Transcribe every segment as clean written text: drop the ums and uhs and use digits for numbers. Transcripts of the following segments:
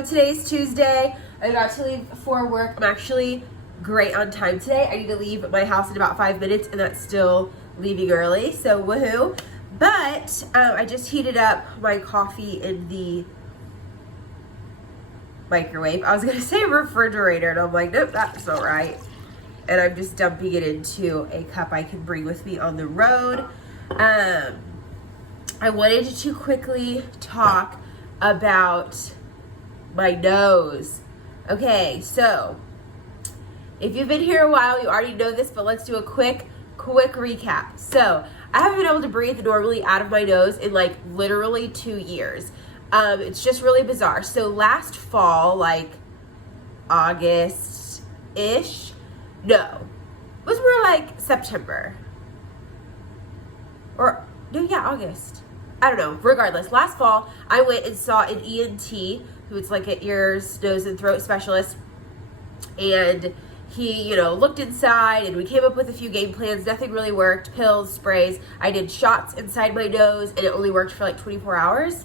So today's Tuesday. I'm about to leave for work. I'm actually great on time today. I need to leave my house in about 5 minutes, and that's still leaving early, so woohoo. But I just heated up my coffee in the microwave. I was gonna say refrigerator, and I'm like, nope, that's not right. And I'm just dumping it into a cup I can bring with me on the road. I wanted to quickly talk about my nose. Okay, so if you've been here a while, you already know this, but let's do a quick recap. So I haven't been able to breathe normally out of my nose in like literally 2 years. It's just really bizarre. So last fall, like August-ish, no, it was more like September. Or, no, yeah, August. I don't know. Regardless, last fall, I went and saw an ENT, who's like an ears, nose, and throat specialist. And he, looked inside, and we came up with a few game plans. Nothing really worked. Pills, sprays. I did shots inside my nose, and it only worked for like 24 hours.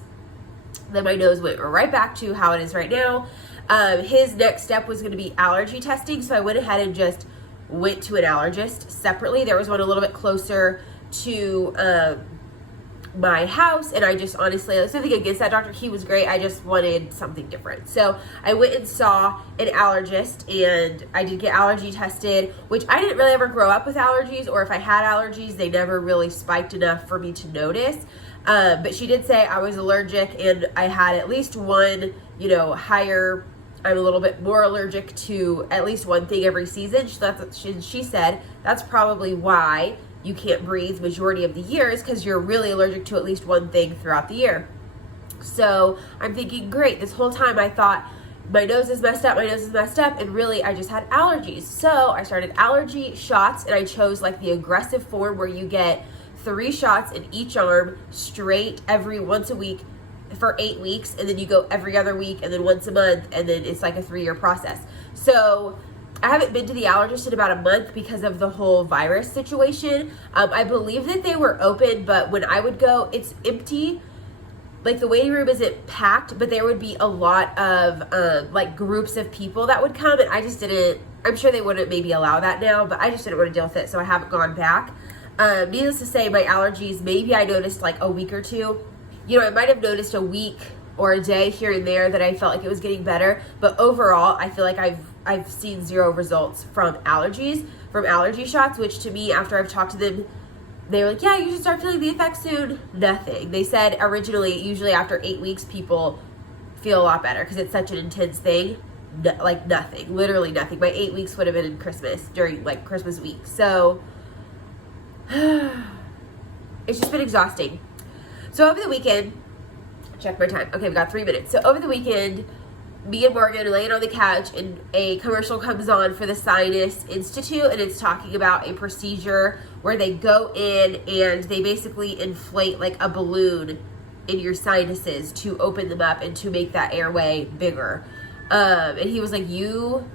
Then my nose went right back to how it is right now. His next step was going to be allergy testing, so I went ahead and just went to an allergist separately. There was one a little bit closer to my house, and I just honestly, there's nothing against that doctor. He was great. I just wanted something different. So I went and saw an allergist, and I did get allergy tested, which I didn't really ever grow up with allergies, or if I had allergies, they never really spiked enough for me to notice. But she did say I was allergic, and I had at least one, higher, I'm a little bit more allergic to at least one thing every season. She said that's probably why you can't breathe majority of the years, because you're really allergic to at least one thing throughout the year. So I'm thinking, great, this whole time I thought my nose is messed up, and really I just had allergies. So I started allergy shots, and I chose like the aggressive form where you get 3 shots in each arm straight once a week for 8 weeks, and then you go every other week, and then once a month, and then it's like a 3-year process. So I haven't been to the allergist in about a month because of the whole virus situation. I believe that they were open, but when I would go, it's empty. Like the waiting room isn't packed, but there would be a lot of like groups of people that would come, and I just didn't, I'm sure they wouldn't maybe allow that now, but I just didn't want to deal with it, so I haven't gone back. Needless to say, my allergies, maybe I noticed like a week or two. I might have noticed a week or a day here and there that I felt like it was getting better, but overall, I feel like I've seen 0 results from allergies, from allergy shots, which to me, after I've talked to them, they were like, yeah, you should start feeling the effects soon. Nothing. They said originally, usually after 8 weeks, people feel a lot better because it's such an intense thing. Like nothing, literally nothing. My 8 weeks would have been in Christmas, during like Christmas week. So it's just been exhausting. So over the weekend, check my time. Okay, we got 3 minutes. So over the weekend, me and Morgan are laying on the couch, and a commercial comes on for the Sinus Institute, and it's talking about a procedure where they go in and they basically inflate like a balloon in your sinuses to open them up and to make that airway bigger. And he was like, you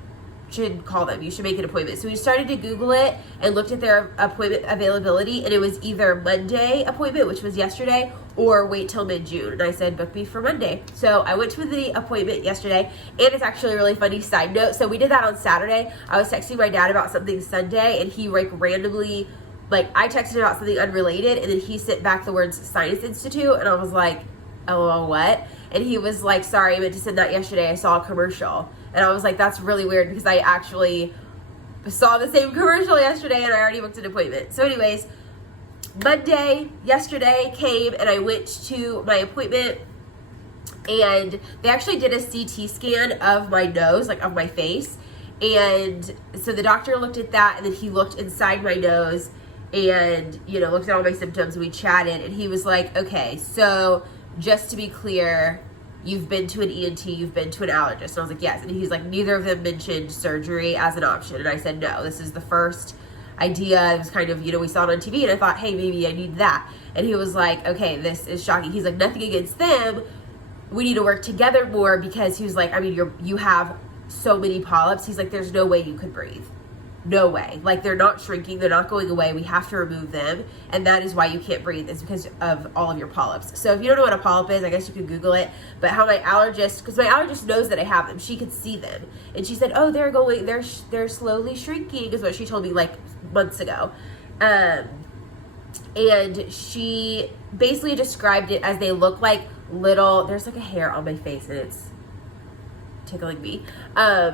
should call them. You should make an appointment. So we started to Google it and looked at their appointment availability, and it was either Monday appointment, which was yesterday, or wait till mid-June. And I said, book me for Monday. So I went to the appointment yesterday, and it's actually a really funny side note. So we did that on Saturday. I was texting my dad about something Sunday, and he randomly, I texted about something unrelated, and then he sent back the words Sinus Institute, and I was like, LOL, what? And he was like, sorry, I meant to send that yesterday. I saw a commercial. And I was like, that's really weird because I actually saw the same commercial yesterday and I already booked an appointment. So anyways, Monday, yesterday came, and I went to my appointment, and they actually did a CT scan of my nose, like of my face. And so the doctor looked at that, and then he looked inside my nose and, looked at all my symptoms. We chatted, and he was like, okay, so just to be clear, you've been to an ENT, you've been to an allergist. And I was like, yes. And he's like, neither of them mentioned surgery as an option. And I said, no, this is the first idea. It was kind of, we saw it on TV, and I thought, hey, maybe I need that. And he was like, okay, this is shocking. He's like, nothing against them. We need to work together more, because he was like, I mean, you have so many polyps. He's like, there's no way you could breathe. no way. Like, they're not shrinking, they're not going away. We have to remove them, and that is why you can't breathe. It's because of all of your polyps. So if you don't know what a polyp is, I guess you can Google it. But how my allergist, because my allergist knows that I have them, she could see them, and she said, "Oh, they're slowly shrinking," is what she told me like months ago. And she basically described it as they look like little. There's like a hair on my face, and it's tickling me.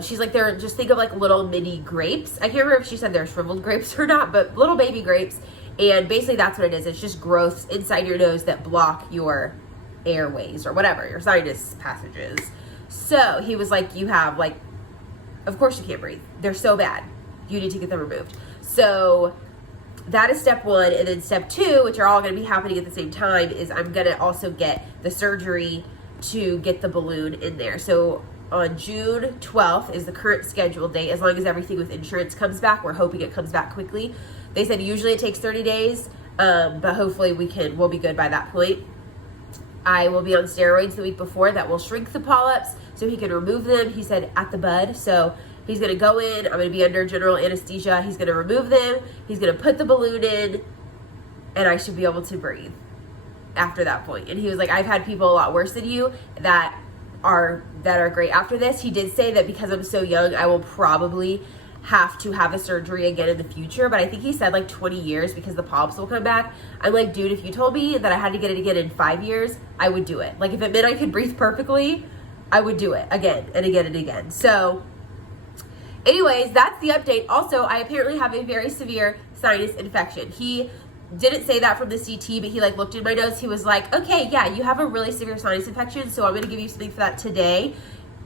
She's like, they're, just think of like little mini grapes. I can't remember if she said they're shriveled grapes or not, but little baby grapes. And basically that's what it is. It's just growths inside your nose that block your airways or whatever, your sinus passages. So he was like, you have like, of course you can't breathe. They're so bad. You need to get them removed. So that is step one. And then step two, which are all going to be happening at the same time, is I'm going to also get the surgery to get the balloon in there. So on June 12th is the current scheduled date. As long as everything with insurance comes back, we're hoping it comes back quickly. They said usually it takes 30 days, but hopefully we'll be good by that point. I will be on steroids the week before that will shrink the polyps so he can remove them. He said at the bud. So he's going to go in. I'm going to be under general anesthesia. He's going to remove them. He's going to put the balloon in, and I should be able to breathe after that point. And he was like, I've had people a lot worse than you that are great after this. He did say that because I'm so young, I will probably have to have a surgery again in the future, but I think he said like 20 years because the polyps will come back. I'm like, dude, if you told me that I had to get it again in 5 years, I would do it. Like, if it meant I could breathe perfectly, I would do it again and again and again. So anyways, that's the update. Also, I apparently have a very severe sinus infection. He didn't say that from the CT, but he like looked in my nose. He was like, okay, yeah, you have a really severe sinus infection, so I'm going to give you something for that today.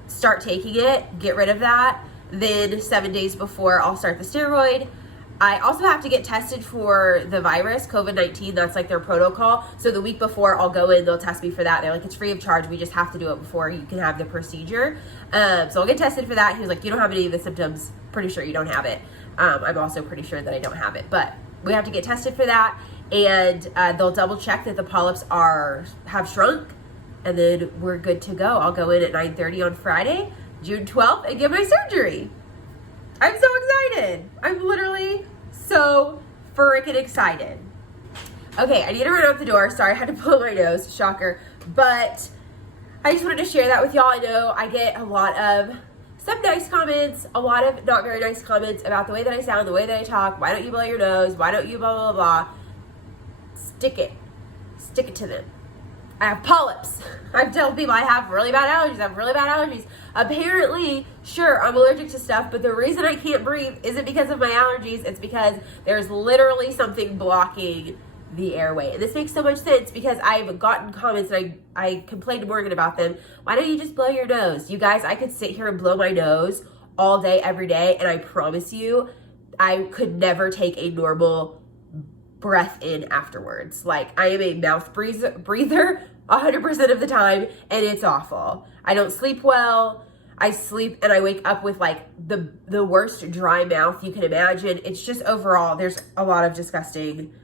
Start taking it, get rid of that. Then 7 days before I'll start the steroid. I also have to get tested for the virus, COVID-19. That's like their protocol. So the week before I'll go in, they'll test me for that. They're like, it's free of charge. We just have to do it before you can have the procedure. So I'll get tested for that. He was like, you don't have any of the symptoms. Pretty sure you don't have it. I'm also pretty sure that I don't have it, but we have to get tested for that. And they'll double check that the polyps have shrunk, and then we're good to go. I'll go in at 9:30 on Friday, June 12th, and get my surgery. I'm so excited. I'm literally so freaking excited. Okay, I need to run out the door. Sorry, I had to blow my nose. Shocker. But I just wanted to share that with y'all. I know I get a lot of some nice comments, a lot of not very nice comments about the way that I sound, the way that I talk. Why don't you blow your nose? Why don't you blah, blah, blah, blah. Stick it. Stick it to them. I have polyps. I've told people I have really bad allergies. I have really bad allergies. Apparently, sure, I'm allergic to stuff, but the reason I can't breathe isn't because of my allergies. It's because there's literally something blocking the airway. And this makes so much sense because I've gotten comments and I complained to Morgan about them. Why don't you just blow your nose? You guys, I could sit here and blow my nose all day, every day, and I promise you, I could never take a normal breath in afterwards. Like, I am a mouth breather 100% of the time, and it's awful. I don't sleep well. I sleep and I wake up with like the worst dry mouth you can imagine. It's just overall, there's a lot of disgusting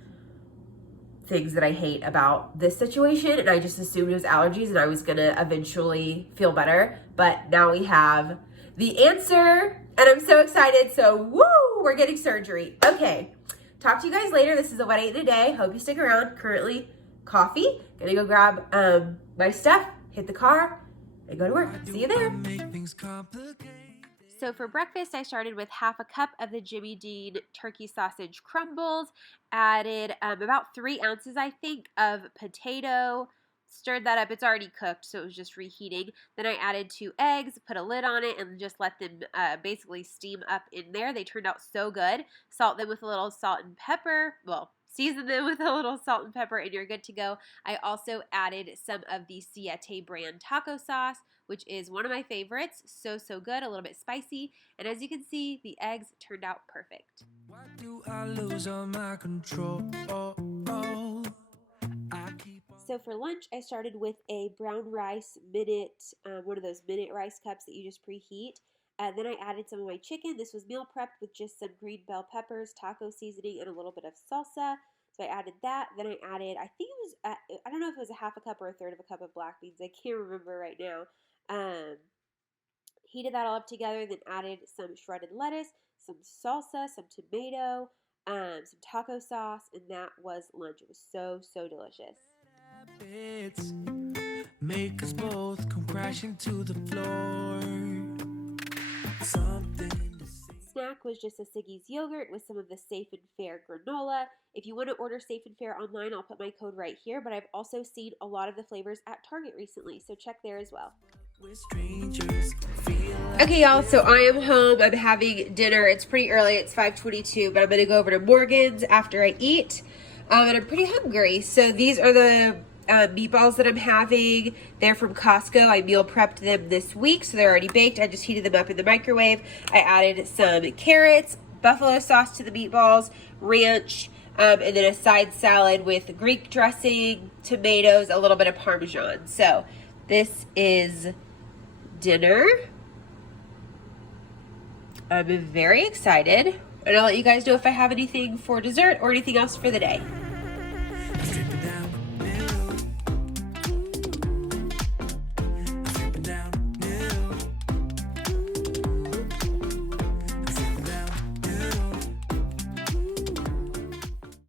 things that I hate about this situation, and I just assumed it was allergies and I was gonna eventually feel better, but now we have the answer and I'm so excited. So woo, we're getting surgery. Okay, talk to you guys later. This is a what I ate today. Hope you stick around. Currently coffee. Gonna go grab my stuff, hit the car, and go to work. See you there. So for breakfast, I started with half a cup of the Jimmy Dean turkey sausage crumbles, added about 3 ounces, I think, of potato, stirred that up. It's already cooked, so it was just reheating. Then I added 2 eggs, put a lid on it, and just let them basically steam up in there. They turned out so good. Salt them with a little salt and pepper. Well, season them with a little salt and pepper, and you're good to go. I also added some of the Siete brand taco sauce, which is one of my favorites. So, so good, a little bit spicy. And as you can see, the eggs turned out perfect. Why do I lose all my control? So for lunch, I started with a brown rice minute, one of those minute rice cups that you just preheat. Then I added some of my chicken. This was meal prepped with just some green bell peppers, taco seasoning, and a little bit of salsa. So I added that. Then I added, I think it was, I don't know if it was a half a cup or a third of a cup of black beans. I can't remember right now. Heated that all up together, then added some shredded lettuce, some salsa, some tomato, some taco sauce, and that was lunch. It was so, so delicious. Make us both come crashing to the floor. Snack was just a Siggy's yogurt with some of the Safe and Fair granola. If you want to order Safe and Fair online, I'll put my code right here, but I've also seen a lot of the flavors at Target recently, so check there as well. Okay, y'all, so I am home. I'm having dinner. It's pretty early. It's 5:22, but I'm going to go over to Morgan's after I eat, and I'm pretty hungry. So these are the meatballs that I'm having. They're from Costco. I meal prepped them this week, so they're already baked. I just heated them up in the microwave. I added some carrots, buffalo sauce to the meatballs, ranch, and then a side salad with Greek dressing, tomatoes, a little bit of Parmesan. So this is dinner. I'm very excited, and I'll let you guys know if I have anything for dessert or anything else for the day.